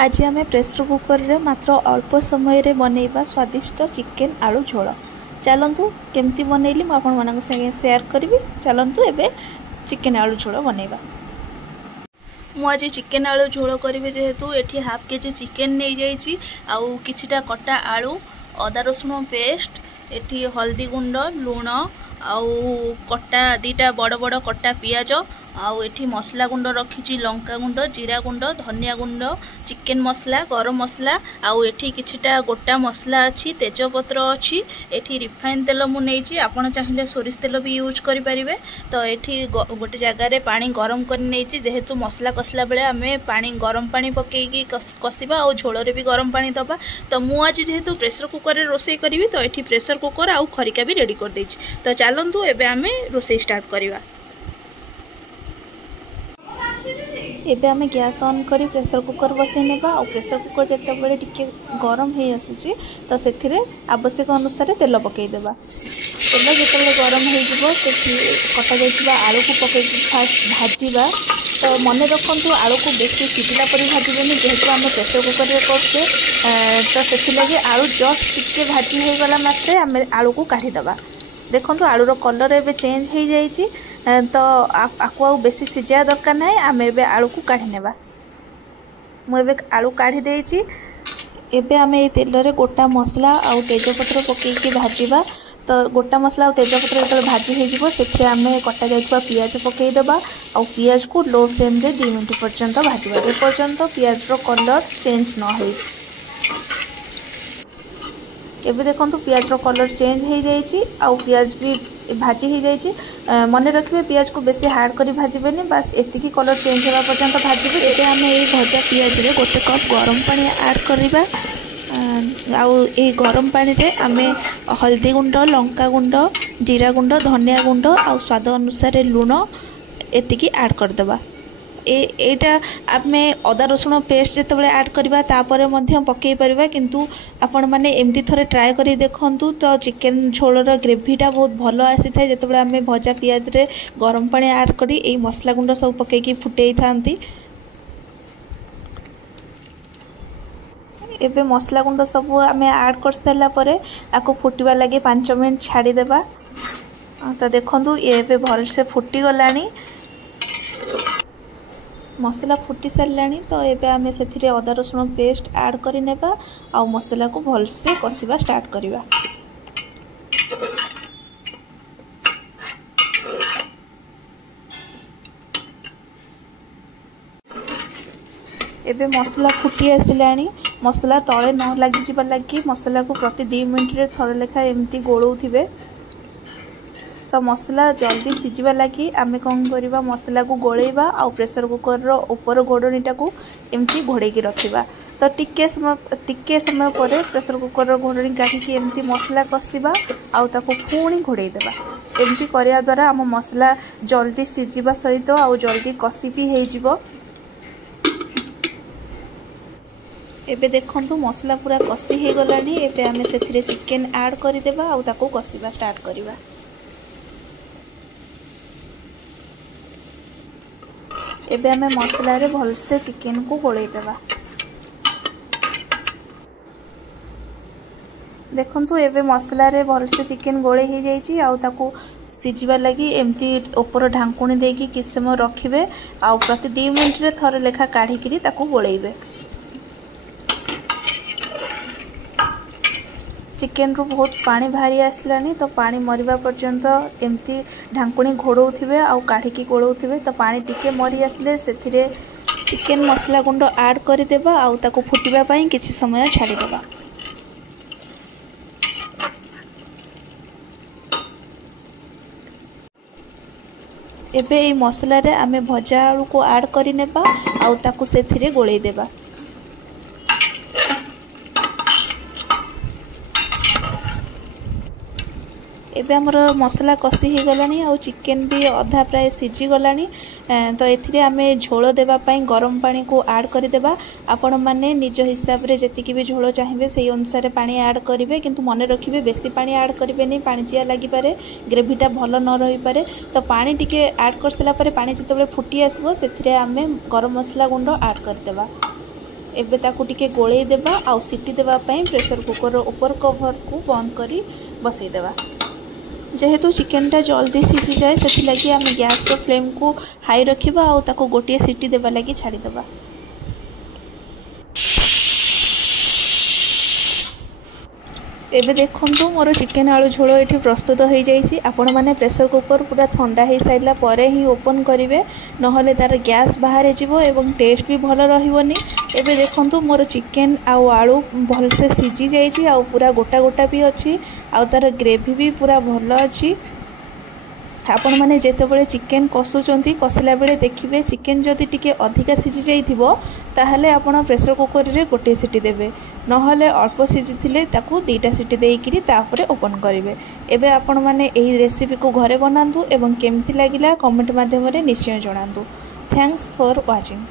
आज आम pressure cooker रे मात्र अल्प समय रे बनैबा स्वादिष्ट चिकेन आलू झोल। चलतु केमती बनैली मु आपण मानक संगे शेयर करी। चलतु एबे चिकेन आलू झोल बनैबा। मु आज चिकेन आलू झोल करी जेहेतु एठी हाफ केजी चिकेन नहीं जाइछि आउ किछिटा कटा आलू अदा रसुण पेस्ट एठी हल्दी गुंड लूण आउ कटा दीटा बड़ बड़ कटा पियाज आउ एठी मसला गुंड रखी लंका गुंड जीरा गुंड धनिया गुंड चिकेन मसला गरम मसला आउ एठी किछिटा गोटा मसला अच्छी तेजपत्र अच्छी एठी रिफाइन तेल मु नेइछि आपण चाहिए सोरिष तेल भी यूज करि परिबे। तो एठी गोटे जगह रे पानी गरम कर नेइछि जेहेतु मसला कसला बेले आमे पानी गरम पानी पकेकी कसिबा आउ झोल रे भी गरम पानी दबा। तो मु आज जेहेतु प्रेसर कुकर रे रोसई करिवि तो एठी प्रेसर कुकर आउ खरिका भी रेडी कर देछि। तो चलंतु एबे आमे रोसई स्टार्ट करिवा। एबे आमे गैस ऑन करी प्रेसर कुकर बसई नेबा और प्रेसर कुकर जते बेले टिके गरम हे आसुची तो सेथिरे आवश्यक अनुसार तेल पकई देबा। तेल जते बेले गरम हे जिवो सेठी कटा जाइतिबा आलू को पकई फास्ट भाजीबा। तो मन रखंतु आलू को बेसी सिटिला परि भाजीबेनी जेहेतु आमे प्रेसर कुकर रे करछे तो सेथि लागि आलू जस्ट टिके भाजी हे गला मात्रे आमे आलू को काढी दबा। देखंतु आलू रो कलर एबे चेंज हे जाइछि तो आपको आउ बेसी सिझा दरकार ना आम ए आलू को काढ़ी नेबा। मुझे आलू काढ़ी देइछि। एबे आम ए तेल रे गोटा मसला आउ तेजपत्र पकेकी भाजीबा। तो गोटा मसला और तेजपत्र जो भाजी हो से आम कटा जाइथिबा पियाज पकई देबा आउ पियाज को लो फ्लेम रे 2 मिनट पर्यंत भाजीबा जे पर्यंत पियाज रो कलर चेंज न होई। एबे देखंतु पियाज रो कलर चेंज हो जाइछि आउ पियाज भी भाजी हो जाइछि। मन रखिबे पियाज को बेसी हार्ड करी भाजीबेनी बस एतिकी कलर चेंज होगा पर्यंत भाजीबे। एबे आमे ए भजा पियाज रे गोटे कप गरम पानी ऐड करिबा आउ ए गरम पानी रे आमे हल्दी गुंड लंका गुंड जीरा गुंड धनिया गुंड आउ स्वाद अनुसार लूण एतिकी ऐड कर देबा। एटा आमे अदा रसुण पेस्ट जते बेले ऐड करबा तापर मध्य पकई परबा किंतु आपण माने एमती थरे ट्राई करी देखंतु तो चिकेन झोलर ग्रेवीटा बहुत भलो आसी थाए जते बेले आमे भजा पियाज रे गरम पानी ऐड करी ए मसला गुंड सब पकई की फुटेई थांती। एबे मसला गुंड सब आमे ऐड कर सारला परे आको फुटिबा लागि 5 मिनिट छाडी देबा। तो देखंतु एबे भल से फुटी गलानी मसला फुटी सारानी। तो एबे आमे सेथिरे अदा रसुण पेस्ट ऐड करि नेबा आ मसला को भल से कसिबा स्टार्ट करिबा। एबे मसला फुटी आसिलानी मसला तळे न लागि जिबा लागि मसला को प्रति 2 मिनिट रे थरे लेखा एमती गोळौथिबे। तो मसला जल्दी सिझा लगी आम कौन करवा मसला को गोलेबा आ प्रेसर कुकर रो ऊपर घोड़नीटा को एमती घोड़े रखा। तो टिके समय पर प्रेसर कुकर रो घोड़नी काटिकी एमती मसला कसिबा आउ ताको पुणी घोड़े देबा। एमती करिया द्वारा आम मसला जल्दी सिझा सहित आउ जल्दी कसी भी हो जिवो। एबे देखंतु मसला पूरा कसी हो गलानी। एबे आमे सेथिरे चिकेन ऐड करि देबा आउ ताको कसिबा स्टार्ट करिबा। एबे आमे मसला रे भल से चिकेन को गोले देबा। देखंतु एबे मसला रे भल से चिकेन गोले ही जाइछि आउ ताको सिझिबा लागि एमती ऊपर ढांकुणी देकी किछ समय रखिबे आउ प्रति 2 मिनिट रे थरे लेखा काढी करी ताको गोलेइबे। चिकेन रू बहुत पानी भारी आसलानी तो पानी मरिबा पर्यंत एमती ढांकुणी घोड़ौथिबे आउ काढ़िकी गोळौथिबे। तो पानी टिके मरी आसले सेथिरे चिकेन मसला गुंड ऐड करि देबा आउ ताको फुटिबा पई किछि समय छाडी देबा। एबे ए मसला रे आमे भजा आलू को ऐड करि नेबा आउ ताको सेथिरे गोळेई देबा। एबे हमर मसला कसी ही गलानी आउ चिकेन भी अधा प्राय सिझी गलानी। तो एथिरे आमे झोल देबा पई गरम पानी को ऐड करि देबा। आपण माने निज हिसाब रे जतिकी भी झोल चाहिबे सेही अनुसार पानी ऐड करिवे किंतु मने रखिबे बेसी पानी ऐड करिवे नै पानी चिया लागि पारे ग्रेवीटा भलो न रही पारे। तो पानी टिके ऐड कर सला परे पानी जतबे फुटी आसीबो सेथिरे आमे गरम मसला गुंड ऐड कर देबा। एबे ताकू टिके गोळेई देबा आ सीटी देबा पई प्रेशर कुकर ऊपर कवर को बंद करी बसई देबा। जेहेतु चिकेनटा जल्दी सीझी जाए से लगी आम गैस रो फ्लेम को हाई रखिबा आ ताकू गोटे सीटी देबा लगी छाड़ी देबा। एबे देखंतु मोर चिकेन आलू झोल ये प्रस्तुत हो जाइए। आपण मैंने प्रेशर कुकर पूरा ठंडा हो सारा पर ही ओपन करेंगे नहले तार गैस बाहर जीवो एवं टेस्ट भी भल रही। एबे देखंतु मोर चिकेन आउ आलू भलसे सीझी जाइए आ पूरा गोटा गोटा भी अच्छी आ तार ग्रेवी भी पूरा भल अच्छी। आपण मैंने जितेबाला चिकेन कषुंट कषिला बेले देखिए चिकेन जदि टिके अधिका सीझी जाइथिबो ताहले आपण प्रेशर कुकर रे गोटे सीटी देबे नहले अल्प सीझी ताकू 2टा सीटी देइकिरी तापरे ओपन करेंगे। एबे आपण मैंने एही रेसिपी को घरे बनातु एवं केमती लागिला कमेंट माध्यम रे निश्चय जणातु। Thanks for watching.